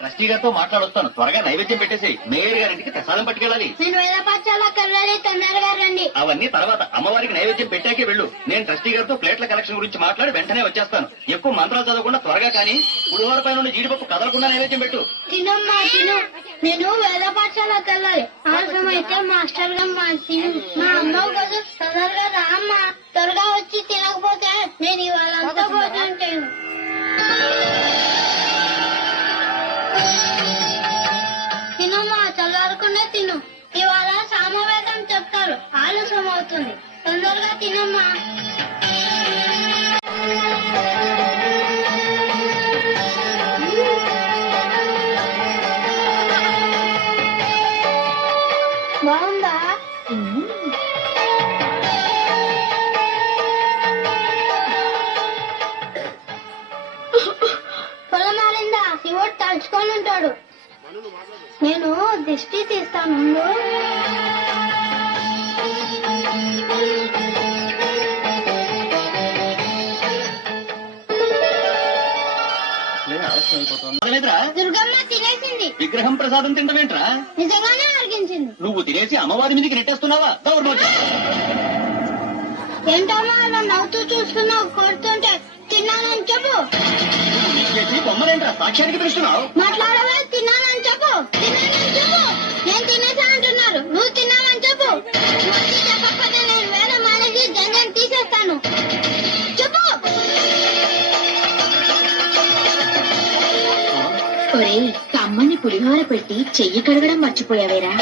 Trustee గారితో మాట్లాడొస్తాను. త్వరగా నైవేద్యం పెట్టేసి మేయర్ గారింటికి ప్రసాదం పట్టుకెళ్ళాలి. నేను వేద పాఠశాలకు వెళ్ళాలి, తొందరగా రండి. అవన్నీ తర్వాత అమ్మవారికి నైవేద్యం పెట్టాకే వెళ్ళు. నేను ట్రస్టీ గారితో ప్లేట్ల కలెక్షన్ గురించి మాట్లాడి వెంటనే వచ్చేస్తాను. ఎక్కువ మంత్రాలు చదవకుండా త్వరగా కానీ పులిహోర పైన ఉన్న జీడిపప్పు కదలకుండా నైవేద్యం పెట్టు. తినమ్మా తిను. నేను వేద పాఠశాలకు వెళ్ళాలి. అవసరం అయితే మాస్టర్ గా తిను. మా అమ్మ కోసం తొందరగా రా అమ్మా. త్వరగా వచ్చి తినకపోతే నేను ఇవాళ అంతా భోజనం చేయను. తినమ్మా, చల్లారకుండా తిను. ఇవాళ సామవేదం చెప్తారు, ఆలస్యం అవుతుంది. తొందరగా తినమ్మా. బాగుందా? పొలం మారిందా? శివుడు తలుచుకొని ఉంటాడు. నేను దిష్టి తీస్తాను. దుర్గమ్మ తినేసింది. విగ్రహం ప్రసాదం తింటవేంట్రా? నిజంగానే అరిగించింది. నువ్వు తినేసి అమ్మవారి మీదకి నెట్టేస్తున్నావా? ఏంటమ్మా అలా నవ్వుతూ చూస్తున్నావు? కొడుతుంటే తిన్నానని చెప్పు. బొమ్మలేంట్రా సాక్ష్యానికి పిలుస్తున్నావు? మాట్లాడవే. తిన్నానని చెప్పు. తిన్నానని చెప్పు. నేను తినేసానంటున్నారు, నువ్వు తిన్నావని చెప్పు. నువ్వు చెప్పకపోతే నేను వేరే మానేసి జంజం తీసేస్తాను. చెప్పు. ఒరేయ్, కమ్మని పులిహోర పెట్టి చెయ్యి కడగడం మర్చిపోయావేరా?